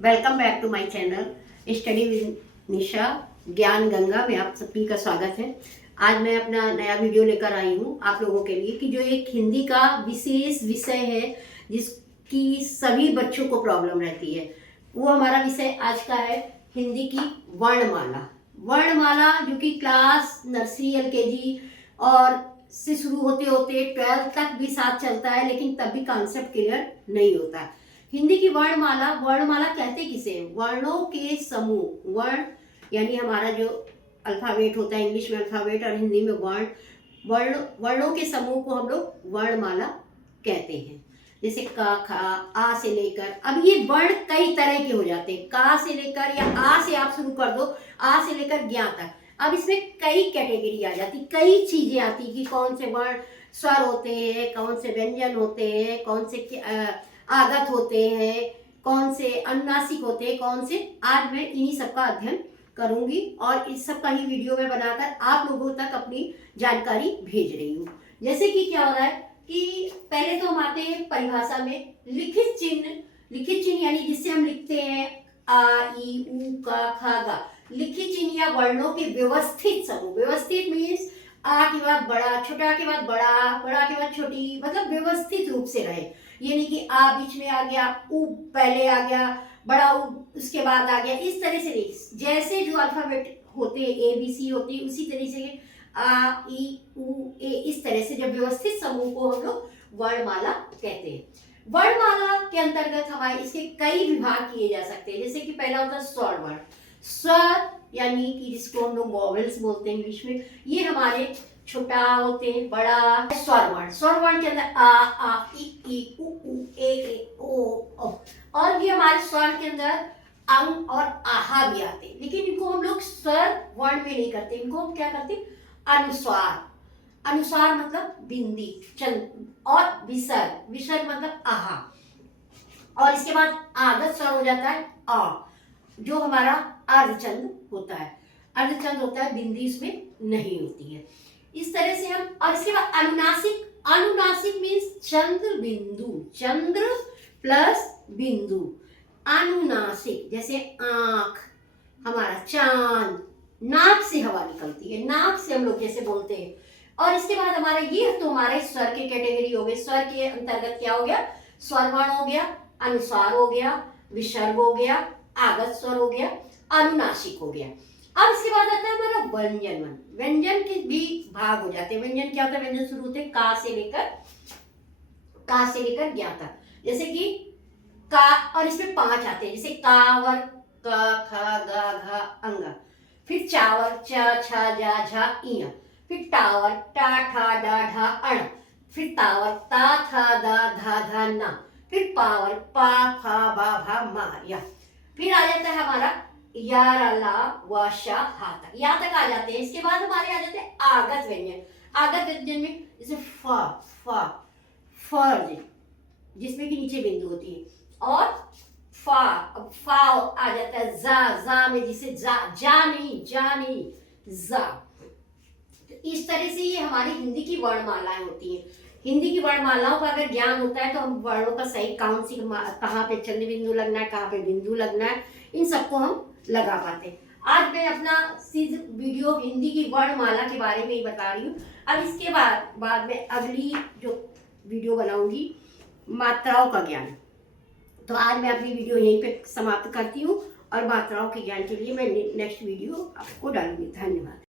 Welcome back to my channel study with Nisha Gyan Ganga में आप सभी का स्वागत है। आज मैं अपना नया वीडियो लेकर आई हूँ आप लोगों के लिए कि जो एक हिंदी का विशेष विषय है जिसकी सभी बच्चों को प्रॉब्लम रहती है। वो हमारा विषय आज का है हिंदी की वर्णमाला। वर्णमाला जो कि क्लास नर्सरी एलकेजी और से शुरू होते होते 12th तक भी साथ चलता है, लेकिन तब भी कॉन्सेप्ट क्लियर नहीं होता है। हिंदी की वर्णमाला, वर्णमाला कहते किसे हैं? वर्णों के समूह। वर्ण यानी हमारा जो अल्फाबेट होता है, इंग्लिश में अल्फाबेट और हिंदी में वर्ण। वर्णों के समूह को हम लोग वर्णमाला कहते हैं। जैसे क ख आ से लेकर, अब ये वर्ण कई तरह के हो जाते हैं। का से लेकर या आ से आप शुरू कर दो, आ से लेकर ज्ञा तक। अब इसमें कई कैटेगरी आ जाती, कई चीजें आती कि कौन से वर्ण स्वर होते हैं, कौन से व्यंजन होते हैं, कौन से आगत होते हैं, कौन से अनुनासिक होते हैं, कौन से। आज मैं इन्हीं सब का अध्ययन करूंगी और इस सब का ही वीडियो में बनाकर आप लोगों तक अपनी जानकारी भेज रही हूँ। जैसे कि क्या हो रहा है कि पहले तो हम आते हैं परिभाषा में लिखित चिन्ह। लिखित चिन्ह यानी जिससे हम लिखते हैं आ ई उ का खा गा। लिखित चिन्ह या वर्णों के व्यवस्थित समूह। व्यवस्थित मीन्स आ के बाद बड़ा, छोटा के बाद बड़ा, बड़ा के बाद छोटी, मतलब व्यवस्थित रूप से रहे। ये नहीं कि आ बीच में आ गया, उ पहले आ गया, बड़ा उ उसके बाद आ गया, इस तरह से नहीं। जैसे जो अल्फाबेट होते हैं ए बी सी होती है, उसी तरह से आ ई उ ए, इस तरह से जब व्यवस्थित समूह को हम लोग वर्णमाला कहते हैं। वर्णमाला के अंतर्गत हमारे इसके कई विभाग किए जा सकते हैं। जैसे कि पहला होता है स्वर वर्ण। स्वर यानी कि जिसको हम लोग वॉवेल्स बोलते हैं इंग्लिश में, ये हमारे छोटा होते हैं, बड़ा। स्वर वर्ण, स्वर वर्ण के अंदर आ ई उ ए ओ। और भी हमारे स्वर के अंदर अंग और आहा भी आते हैं, लेकिन इनको हम लोग स्वर वर्ण में नहीं करते। इनको हम क्या करते? अनुस्वार। अनुस्वार मतलब बिंदी, चंद और विसर्ग। विसर्ग मतलब आहा। और इसके बाद आगत स्वर हो जाता है आ, जो हमारा अर्धचंद होता है। अर्धचंद होता है, बिंदी इसमें नहीं होती है। इस तरह से हम, और इसके बाद अनुनासिक। अनुनासिक मीन्स चंद्र बिंदु, चंद्र प्लस बिंदु। अनुनासिक जैसे आंख, हमारा चांद, नाक से हवा निकलती है, नाक से हम लोग जैसे बोलते हैं। और इसके बाद हमारा ये तो हमारे स्वर के कैटेगरी हो गए। स्वर के अंतर्गत क्या हो गया? स्वर वर्ण हो गया, अनुस्वार हो गया, विसर्ग हो गया, आगत स्वर हो गया, अनुनासिक हो गया। अब इसके बाद आता है हमारा व्यंजन वर्ण। व्यंजन के भी भाग हो जाते हैं। व्यंजन क्या होता है? व्यंजन शुरू होते हैं का से लेकर ज्ञा तक। जैसे कि का, और इसमें 5 आते हैं। जैसे कावर, क ख ग घ अंग। फिर चावर, च छ जा झ इय। फिर टावर, टा ठा डा ढा अण। फिर तावर, ता था दा धा धा ना। फिर पावर, पा फा बा भा मा या। फिर आ जाता है हमारा या ला व शा हा तक, यहाँ तक आ जाते हैं। इसके बाद हमारे आ जाते हैं आगत व्यंजन। आगत व्यंजन में जैसे फ फ फर्ज, जिसमें कि नीचे बिंदु होती है, और फा। अब फा आ जाता है जा में, जिसे जा नहीं जा। तो इस तरह से ये हमारी हिंदी की वर्णमालाएं होती हैं। हिंदी की वर्णमालाओं का अगर ज्ञान होता है तो हम वर्णों का सही कौन सी, कहाँ पे चंद्र बिंदु लगना है, कहाँ पे बिंदु लगना है, इन सबको हम लगा पाते हैं। आज मैं अपना वीडियो हिंदी की वर्णमाला के बारे में ही बता रही हूँ। अब इसके बाद में अगली जो वीडियो बनाऊंगी मात्राओं का ज्ञान। तो आज मैं अपनी वीडियो यहीं पे समाप्त करती हूँ और मात्राओं के ज्ञान के लिए मैं नेक्स्ट वीडियो आपको डालूंगी। धन्यवाद।